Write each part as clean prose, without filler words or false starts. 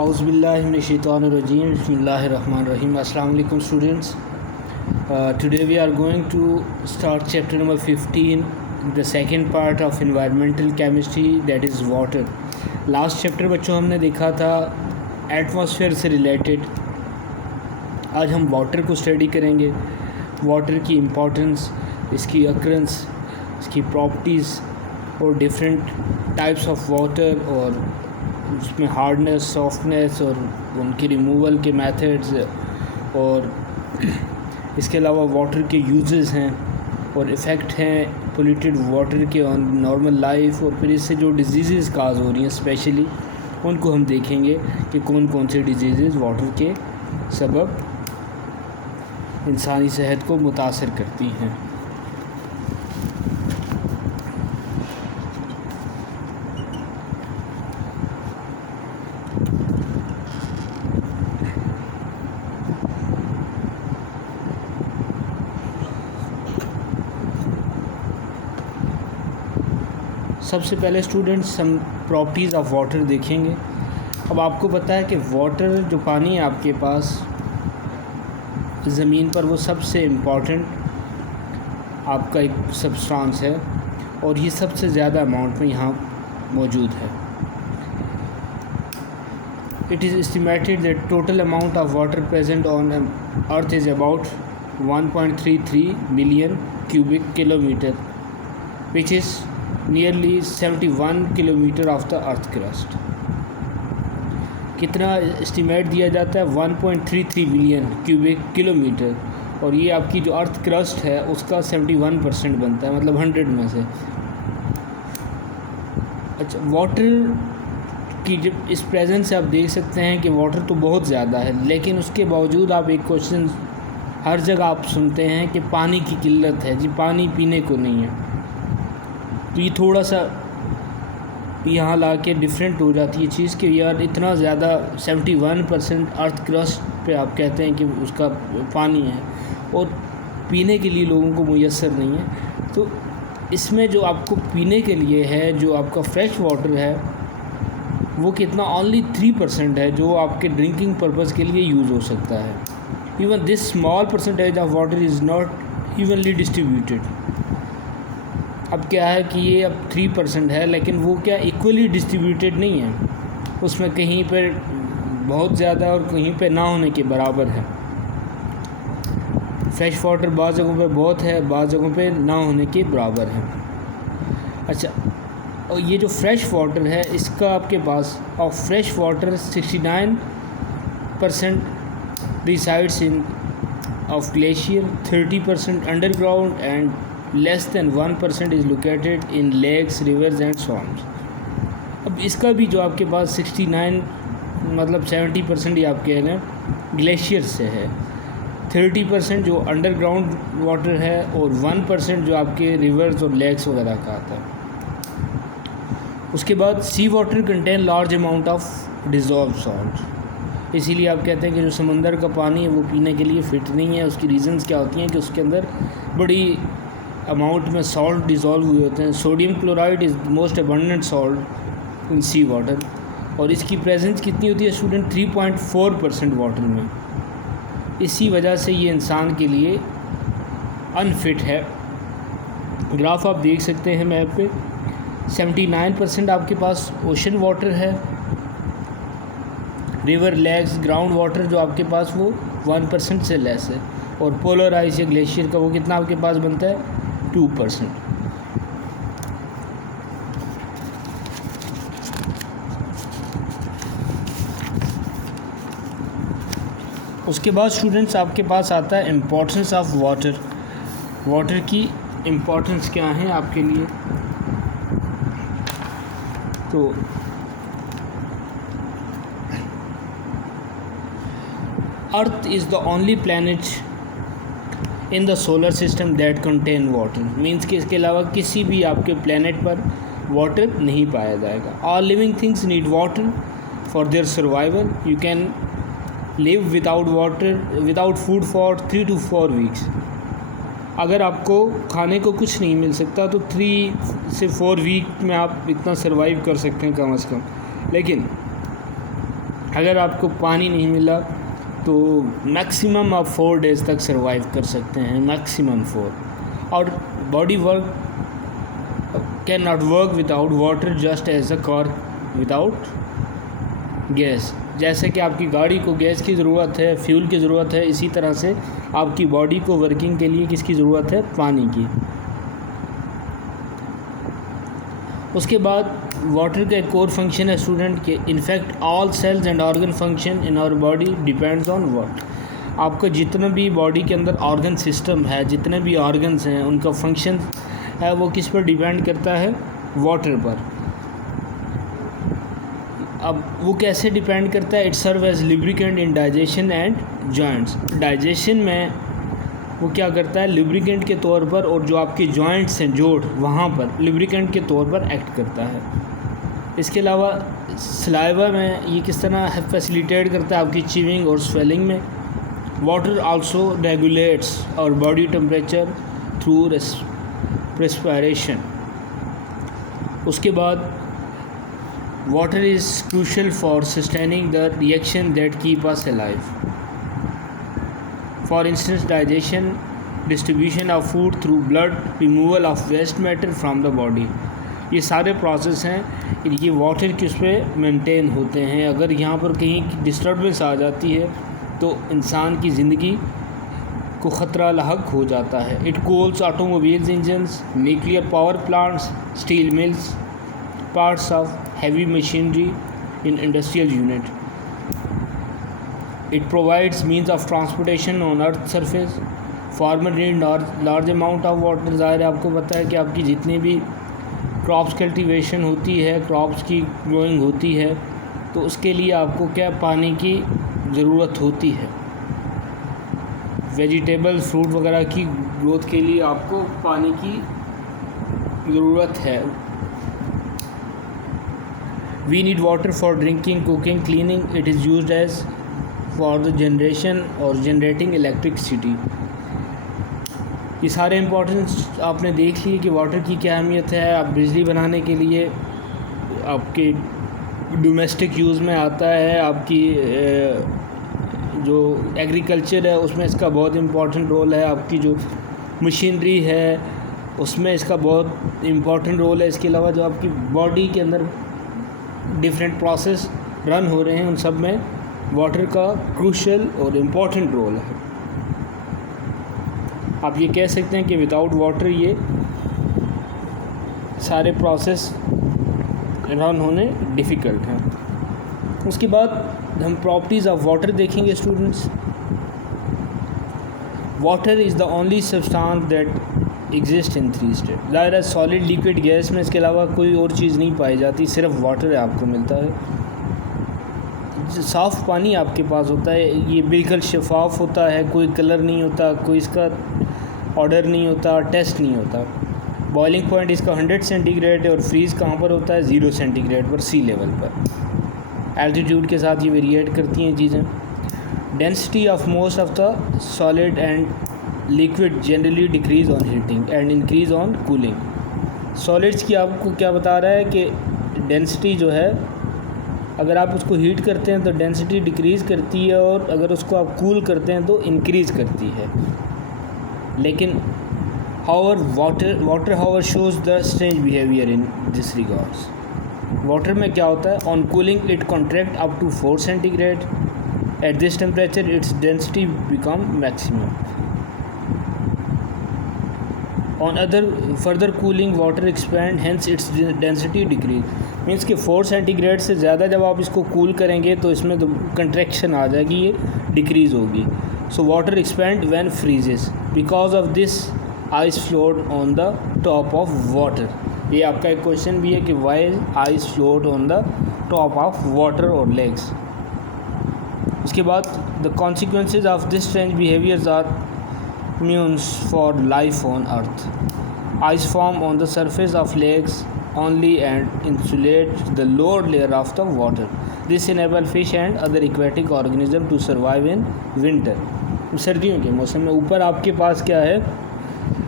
Auzubillahiminash-shaytanir-rajim. Bismillahir-rahmanir-rahim. Assalamu alaikum students. Today we are going to start chapter number 15, the second part of environmental chemistry, that is water. Last chapter बच्चों हमने देखा था atmosphere से related. आज हम water को study करेंगे. Water की इम्पोर्टेंस, इसकी अक्रेंस, इसकी प्रॉपर्टीज़ और डिफरेंट टाइप्स ऑफ वाटर और उसमें हार्डनेस, सॉफ्टनेस और उनकी रिमूवल के मेथड्स और इसके अलावा वाटर के यूजेस हैं और इफ़ेक्ट हैं पोल्यूटेड वाटर के ऑन नॉर्मल लाइफ, और फिर इससे जो डिजीज़ काज हो रही हैं स्पेशली उनको हम देखेंगे कि कौन कौन से डिजीज़ वाटर के सबब इंसानी सेहत को मुतासर करती हैं. सबसे पहले स्टूडेंट्स हम प्रॉपर्टीज़ ऑफ वाटर देखेंगे. अब आपको पता है कि वाटर जो पानी है आपके पास ज़मीन पर, वो सबसे इम्पॉर्टेंट आपका एक सब्सटेंस है और ये सबसे ज़्यादा अमाउंट में यहाँ मौजूद है. It is estimated that total amount of water present on earth is about 1.33 million cubic kilometre, which is nearly 71 kilometre of the earth crust. कितना एस्टिमेट दिया जाता है? 1.33 मिलियन क्यूबिक किलोमीटर, और ये आपकी जो अर्थ क्रस्ट है उसका 71% बनता है, मतलब 100 में से. अच्छा, वाटर की जब इस प्रेजेंस से आप देख सकते हैं कि वाटर तो बहुत ज़्यादा है, लेकिन उसके बावजूद आप एक क्वेश्चन हर जगह आप सुनते हैं कि पानी की किल्लत है जी, पानी पीने को नहीं है. तो ये थोड़ा सा यहाँ ला के डिफरेंट हो जाती है चीज़ कि यार इतना ज़्यादा 71% अर्थ क्रस्ट पे आप कहते हैं कि उसका पानी है और पीने के लिए लोगों को मुयस्सर नहीं है. तो इसमें जो आपको पीने के लिए है, जो आपका फ्रेश वाटर है, वो कितना ओनली 3% है जो आपके ड्रिंकिंग पर्पज़ के लिए यूज़ हो सकता है. Even this small percentage of water is not evenly distributed. अब क्या है कि ये अब 3% है, लेकिन वो क्या इक्वली डिस्ट्रीब्यूटेड नहीं है. उसमें कहीं पर बहुत ज़्यादा और कहीं पे ना होने के बराबर है. फ्रेश वाटर बाज़ जगहों पे बहुत है, बाज़ जगहों पे ना होने के बराबर है. अच्छा, और ये जो फ्रेश वाटर है इसका आपके पास of fresh water 69% resides in of glacier, 30% underground and less than 1% is located in lakes, rivers and swamps. अब इसका भी जो आपके पास 69 मतलब 70% ही आप कह रहे हैं ग्लेशियर से है, 30% जो अंडरग्राउंड वाटर है और 1% जो आपके रिवर्स और लेक्स वगैरह का आता है. उसके बाद sea water contain large amount of dissolve salt. इसीलिए आप कहते हैं कि जो समंदर का पानी है वो पीने के लिए फ़िट नहीं है. उसकी रीज़न्स क्या होती हैं कि उसके अंदर बड़ी अमाउंट में सॉल्ट डिज़ोल्व हुए होते हैं. Sodium chloride is most abundant salt in sea water, और इसकी प्रेजेंस कितनी होती है स्टूडेंट? 3.4% वाटर में. इसी वजह से ये इंसान के लिए अनफिट है. ग्राफ आप देख सकते हैं मैप पे. 79% आपके पास ओशन वाटर है, रिवर, लेक्स, ग्राउंड वाटर जो आपके पास वो 1% से लेस है, और पोलर आइस या ग्लेशियर का वो कितना आपके पास बनता है? 2%. उसके बाद स्टूडेंट्स आपके पास आता है इम्पोर्टेंस ऑफ वाटर. वाटर की इम्पोर्टेंस क्या है आपके लिए? तो earth is the only planet in the solar system that contain water. Means कि इसके अलावा किसी भी आपके प्लैनेट पर वाटर नहीं पाया जाएगा. All living things need water for their survival. You can live without water, without food for 3 to 4 weeks. अगर आपको खाने को कुछ नहीं मिल सकता तो 3 से 4 वीक में आप इतना सर्वाइव कर सकते हैं कम से कम। लेकिन अगर आपको पानी नहीं मिला तो मैक्सिमम आप 4 डेज़ तक सर्वाइव कर सकते हैं, मैक्सिमम 4। और body work can not work without water just as a car without gas. जैसे कि आपकी गाड़ी को गैस की ज़रूरत है, फ्यूल की ज़रूरत है, इसी तरह से आपकी बॉडी को वर्किंग के लिए किसकी ज़रूरत है? पानी की। उसके बाद वाटर का एक और फंक्शन है स्टूडेंट के in fact all cells and organ function in our body depends on water. आपका जितना भी बॉडी के अंदर ऑर्गन सिस्टम है, जितने भी ऑर्गन्स हैं, उनका फंक्शन है वो किस पर डिपेंड करता है? वाटर पर। अब वो कैसे डिपेंड करता है? It serve as lubricant in digestion and joints. Digestion में वो क्या करता है? लुब्रिकेंट के तौर पर, और जो आपके जॉइंट्स हैं, जोड़, वहाँ पर लुब्रिकेंट के तौर पर एक्ट करता है। इसके अलावा सलाइवा में ये किस तरह फैसिलिटेट करता है? आपकी चीविंग और स्वेलिंग में। वाटर आल्सो रेगुलेट्स और बॉडी टेम्परेचर थ्रू रेस्पिरेशन। उसके बाद water is crucial for sustaining the reaction that keep us alive. For instance, digestion, distribution of food through blood, removal of waste matter from the body. ये सारे process हैं, ये water के उस पर maintain होते हैं। अगर यहाँ पर कहीं डिस्टर्बेंस आ जाती है तो इंसान की ज़िंदगी को ख़तरा लाहक हो जाता है। It cools automobiles engines, nuclear power plants, steel mills, parts of heavy machinery in industrial unit. It provides means of transportation on earth surface. Farmer need large amount of water. ज़ाहिर है आपको पता है कि आपकी जितनी भी क्रॉप्स कल्टीवेशन होती है, क्रॉप्स की ग्रोइंग होती है, तो उसके लिए आपको क्या पानी की ज़रूरत होती है। वेजिटेबल फ्रूट वगैरह की ग्रोथ के लिए आपको पानी की ज़रूरत है। We need water for drinking, cooking, cleaning. It is used as for the generation or generating electricity. ये सारे इम्पोर्टेंस आपने देख लिए कि वाटर की क्या अहमियत है। आप बिजली बनाने के लिए आपके डोमेस्टिक यूज़ में आता है, आपकी जो एग्रीकल्चर है उसमें इसका बहुत इम्पोर्टेंट रोल है, आपकी जो मशीनरी है उसमें इसका बहुत इम्पोर्टेंट रोल है। इसके अलावा जो आपकी बॉडी के अंदर डिफरेंट प्रोसेस रन हो रहे हैं, उन सब में वाटर का क्रूशियल और इम्पोर्टेंट रोल है। आप ये कह सकते हैं कि विदाउट वाटर ये सारे प्रोसेस रन होने डिफ़िकल्ट हैं। उसके बाद हम प्रॉपर्टीज़ ऑफ वाटर देखेंगे students. Water is the only substance that exist in 3 state. ज़ाहिर है सॉलिड, लिक्विड, गैस में इसके अलावा कोई और चीज़ नहीं पाई जाती, सिर्फ वाटर आपको मिलता है। साफ़ पानी आपके पास होता है, ये बिल्कुल शफाफ होता है, कोई कलर नहीं होता, कोई इसका ऑर्डर नहीं होता, टेस्ट नहीं होता। बॉइलिंग पॉइंट इसका 100 सेंटीग्रेड है और फ्रीज़ कहाँ पर होता है? 0 सेंटीग्रेड पर, सी लेवल पर। एल्टीट्यूड के साथ ये वेरिएट करती हैं चीज़ें। Density of most of the solid and liquid generally decrease on heating and increase on cooling. Solids की आपको क्या बता रहा है कि डेंसिटी जो है, अगर आप उसको हीट करते हैं तो डेंसिटी डिक्रीज़ करती है, और अगर उसको आप कूल करते हैं तो इंक्रीज़ करती है। लेकिन water however shows the strange behaviour in this regards. Water में क्या होता है? On cooling it contract up to 4 centigrade. At this temperature its density become maximum. On other further cooling water expand, hence its density decrease. Means कि 4 centigrade से ज़्यादा जब आप इसको कूल करेंगे तो इसमें तो कंट्रैक्शन आ जाएगी, ये डिक्रीज़ होगी। So water expand when freezes, because of this ice float on the top of water. ये आपका एक क्वेश्चन भी है कि why ice float on the top of water और लेग्स। उसके बाद the consequences of this strange behaviours are means for life on earth. Ice form on the surface of lakes only and insulate the lower layer of the water. This enable fish and other aquatic organisms to survive in winter. सर्दियों के मौसम में ऊपर आपके पास क्या है?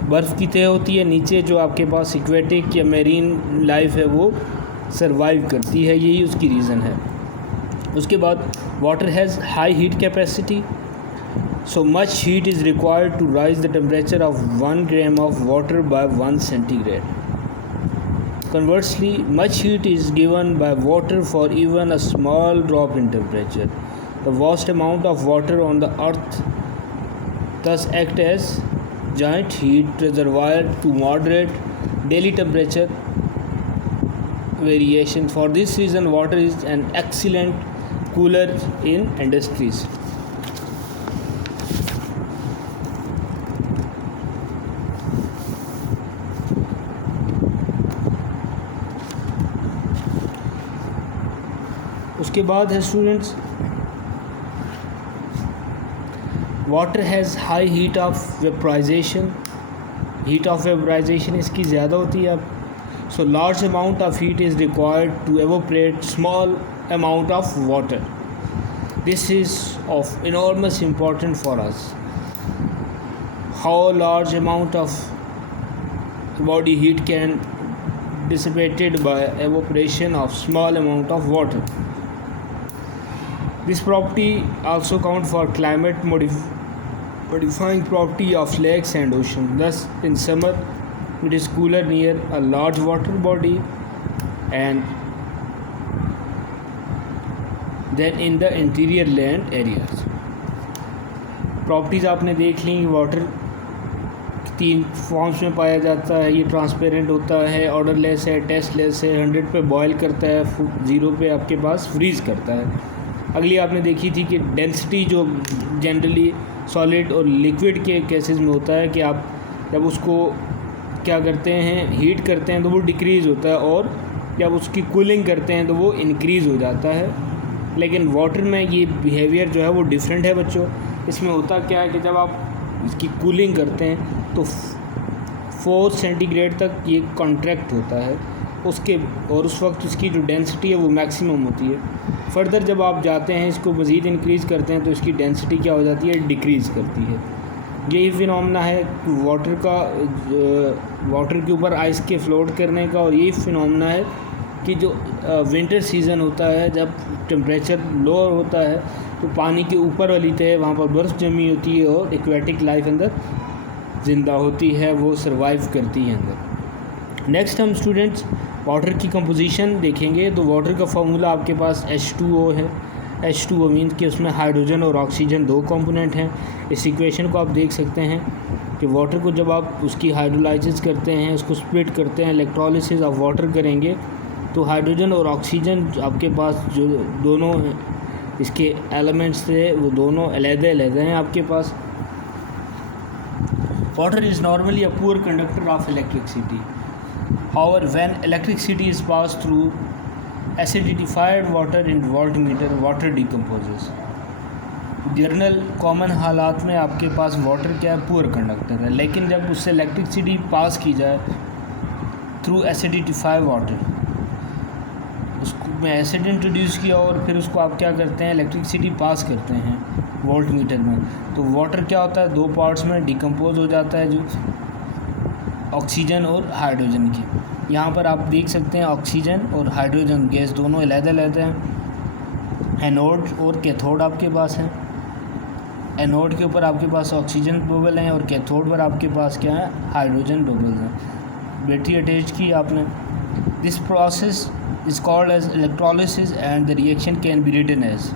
बर्फ़ की तह होती है, नीचे जो आपके पास एक्वेटिक या मेरीन लाइफ है वो सर्वाइव करती है, यही उसकी रीज़न है। उसके बाद water has high heat capacity, so much heat is required to rise the temperature of 1 gram of water by 1 centigrade. Conversely, much heat is given by water for even a small drop in temperature. The vast amount of water on the earth thus act as giant heat reservoir to moderate daily temperature variation. For this reason, water is an excellent cooler in industries. उसके बाद है students, water has high heat of vaporisation, heat of vaporisation इसकी ज़्यादा होती है। अब so large amount of heat is required to evaporate small amount of water. This is of enormous important for us. How large amount of body heat can dissipated by evaporation of small amount of water. This property also count for climate modifying property of lakes and ocean. Thus, in summer, it is cooler near a large water body and then in the interior land areas. Properties आपने देख ली। Water 3 forms में पाया जाता है। ये transparent होता है, odourless है, टेस्टलेस है, 100 पे बॉयल करता है, 0 पे आपके पास फ्रीज़ करता है। अगली आपने देखी थी कि डेंसिटी जो जनरली सॉलिड और लिक्विड के केसेस में होता है कि आप जब उसको क्या करते हैं, हीट करते हैं तो वो डिक्रीज़ होता है, और जब उसकी कूलिंग करते हैं तो वो इंक्रीज़ हो जाता है। लेकिन वाटर में ये बिहेवियर जो है वो डिफरेंट है बच्चों। इसमें होता क्या है कि जब आप इसकी कूलिंग करते हैं तो 4 सेंटीग्रेड तक ये कॉन्ट्रैक्ट होता है उसके, और उस वक्त उसकी जो डेंसिटी है वो मैक्सिमम होती है। फर्दर जब आप जाते हैं इसको मज़ीद इंक्रीज़ करते हैं तो इसकी डेंसिटी क्या हो जाती है, डिक्रीज़ करती है। यही फिनोमेना है वाटर का, वाटर के ऊपर आइस के फ्लोट करने का। और यही फिनोमेना है कि जो विंटर सीज़न होता है, जब टेम्परेचर लो होता है तो पानी के ऊपर वाली तय वहाँ पर बर्फ़ जमी होती है और एक्वेटिक लाइफ अंदर ज़िंदा होती है, वो सर्वाइव करती है अंदर। नेक्स्ट हम स्टूडेंट्स वाटर की कंपोजिशन देखेंगे। तो वाटर का फार्मूला आपके पास H2O है। H2O मीन्स कि उसमें हाइड्रोजन और ऑक्सीजन 2 कंपोनेंट हैं। इस इक्वेशन को आप देख सकते हैं कि वाटर को जब आप उसकी हाइड्रोलाइसिस करते हैं, उसको स्प्लिट करते हैं, इलेक्ट्रोलिसिस ऑफ वाटर करेंगे तो हाइड्रोजन और ऑक्सीजन आपके पास जो दोनों इसके एलिमेंट्स थे वो दोनों अलग-अलग हैं आपके पास। Water is normally a poor conductor of electricity. However when electricity is pass through acidified water in voltmeter, water decomposes. General common हालात में आपके पास वाटर क्या है, पुअर कंडक्टर है। लेकिन जब उससे इलेक्ट्रिसिटी पास की जाए थ्रू एसिडिफाइड वाटर, उसको में एसिड इंट्रोड्यूस किया और फिर उसको आप क्या करते हैं, इलेक्ट्रिसिटी पास करते हैं वोल्ट मीटर में, तो वाटर क्या होता है, 2 पार्ट्स में डिकम्पोज हो जाता है, जो ऑक्सीजन और हाइड्रोजन की। यहाँ पर आप देख सकते हैं ऑक्सीजन और हाइड्रोजन गैस दोनों अलग-अलग हैं। एनोड और कैथोड आपके पास हैं। एनोड के ऊपर आपके पास ऑक्सीजन बबल हैं और कैथोड पर आपके पास क्या है, हाइड्रोजन बबल्स हैं। बैटरी अटैच की आपने। This process is called as electrolysis and the reaction can be written as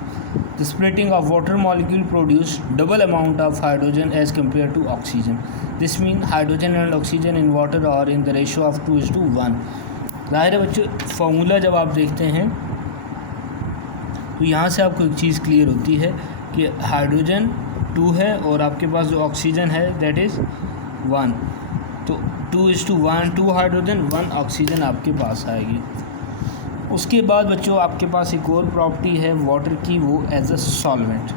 the splitting of water molecule produce double amount of hydrogen as compared to oxygen. This means hydrogen and oxygen in water are in the ratio of 2:1. ज़ाहिर है बच्चों, formula जब आप देखते हैं तो यहाँ से आपको एक चीज़ क्लियर होती है कि हाइड्रोजन 2 है और आपके पास जो ऑक्सीजन है दैट इज़ 1, तो 2:1, 2 हाइड्रोजन 1 ऑक्सीजन आपके पास आएगी। उसके बाद बच्चों आपके पास एक और प्रॉपर्टी है वाटर की, वो एज अ सॉल्वेंट।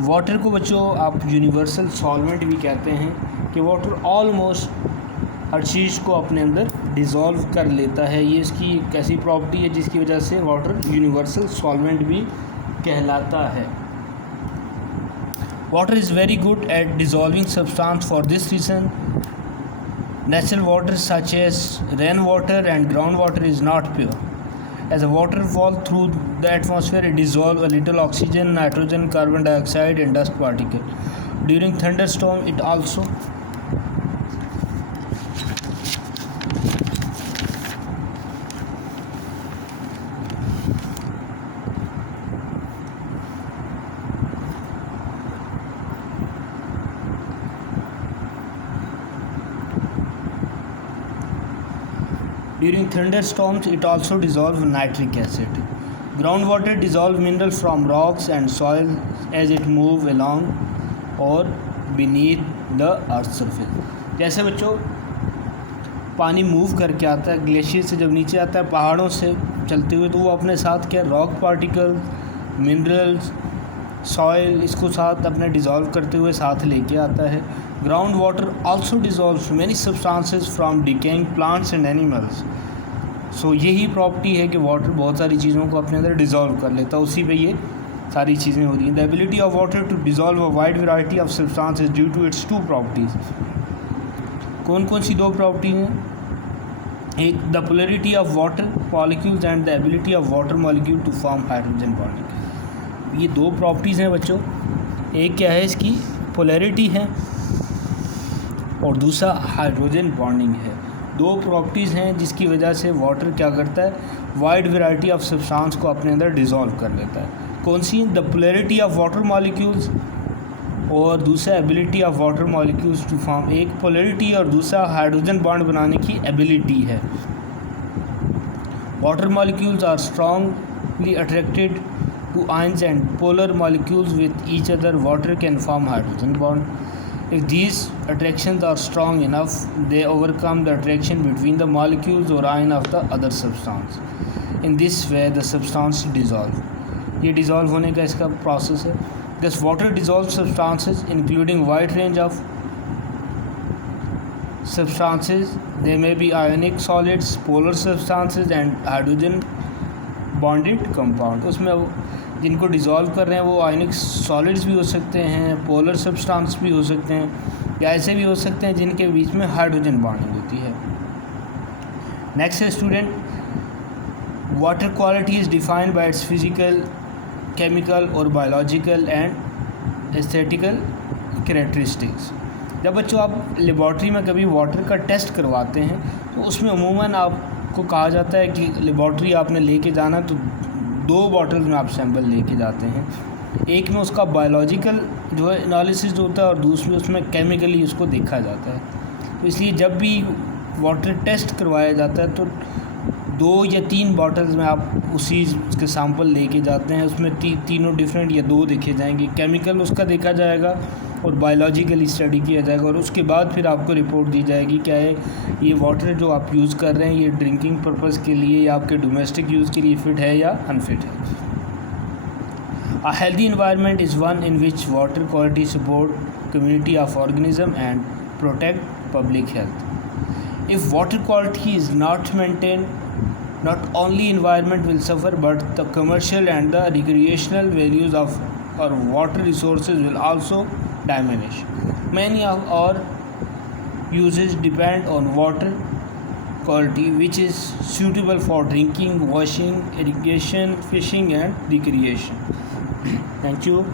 वाटर को बच्चों आप यूनिवर्सल सॉल्वेंट भी कहते हैं कि वाटर ऑलमोस्ट हर चीज़ को अपने अंदर डिज़ोल्व कर लेता है। ये इसकी एक ऐसी प्रॉपर्टी है जिसकी वजह से वाटर यूनिवर्सल सॉल्वेंट भी कहलाता है। Water is very good at dissolving substance. For this reason natural water such as rain water and ground water is not pure. As the water fall through the atmosphere, it dissolve a little oxygen, nitrogen, carbon dioxide, and dust particle. During thunderstorm, it also During thunderstorms, it also dissolves nitric acid. Groundwater dissolves minerals from rocks and soil as it move along or beneath the earth surface. जैसे बच्चों पानी move करके आता है glacier से, जब नीचे आता है पहाड़ों से चलते हुए, तो वो अपने साथ क्या रॉक पार्टिकल, मिनरल्स, सॉइल, इसको साथ अपने डिज़ोल्व करते हुए साथ लेके आता है. Ground water also dissolves many substances from decaying plants and animals. So यही प्रॉपर्टी है कि वाटर बहुत सारी चीज़ों को अपने अंदर डिज़ोल्व कर लेता है, उसी पे ये सारी चीज़ें हो रही हैं. The ability of water to dissolve a wide variety of substances due to its two properties. कौन कौन सी दो प्रॉपर्टी हैं? एक the polarity of water molecules and the ability of water molecule to form hydrogen bonding. ये दो properties हैं बच्चों. एक क्या है, इसकी पोलैरिटी है, और दूसरा हाइड्रोजन बॉन्डिंग है. दो प्रॉपर्टीज़ हैं जिसकी वजह से वाटर क्या करता है, वाइड वैरायटी ऑफ सब्सटेंस को अपने अंदर डिज़ोल्व कर लेता है. कौन सी? The polarity of water molecules और दूसरा ability of water molecules to form. एक पोलैरिटी और दूसरा हाइड्रोजन बॉन्ड बनाने की एबिलिटी है. Water molecules are strongly attracted to ions and polar molecules with each other. Water can form hydrogen bond. If these attractions are strong enough, they overcome the attraction between the molecules or ion of the other substance. In this way, the substance dissolve. ये dissolve होने का इसका process है. Thus, water dissolves substances including wide range of substances. They may be ionic solids, polar substances, and hydrogen bonded compound. उसमें जिनको dissolve कर रहे हैं वो आयनिक सॉलिड्स भी हो सकते हैं, पोलर सब्सटेंस भी हो सकते हैं, या ऐसे भी हो सकते हैं जिनके बीच में हाइड्रोजन बॉन्डिंग होती है. नेक्स्ट है student, water quality is defined by it's physical, chemical और बायोलॉजिकल एंड एस्थेटिकल कैरेक्टरिस्टिक्स. जब बच्चों आप लेबॉर्ट्री में कभी वाटर का टेस्ट करवाते हैं तो उसमें अमूमन आपको कहा जाता है कि लेबॉर्ट्री आपने लेके जाना, तो दो बॉटल्स में आप सैंपल लेके जाते हैं. एक में उसका बायोलॉजिकल जो है एनालिसिस होता है और दूसरी उसमें केमिकली उसको देखा जाता है. तो इसलिए जब भी वाटर टेस्ट करवाया जाता है तो 2 या 3 बॉटल्स में आप उसी के सैंपल लेके जाते हैं. उसमें तीनों डिफरेंट या 2 देखे जाएंगे. केमिकल उसका देखा जाएगा और बायोलॉजिकली स्टडी किया जाएगा, और उसके बाद फिर आपको रिपोर्ट दी जाएगी क्या है ये वाटर जो आप यूज़ कर रहे हैं ये ड्रिंकिंग पर्पज़ के लिए या आपके डोमेस्टिक यूज़ के लिए फ़िट है या अनफिट है. A healthy environment is one in which water quality support community of organism and protect public health. If water quality is not maintain, not only environment will suffer but the commercial and the recreational values of our water resources will also diminish. Many of our uses depend on water quality which is suitable for drinking, washing, irrigation, fishing and recreation. Thank you.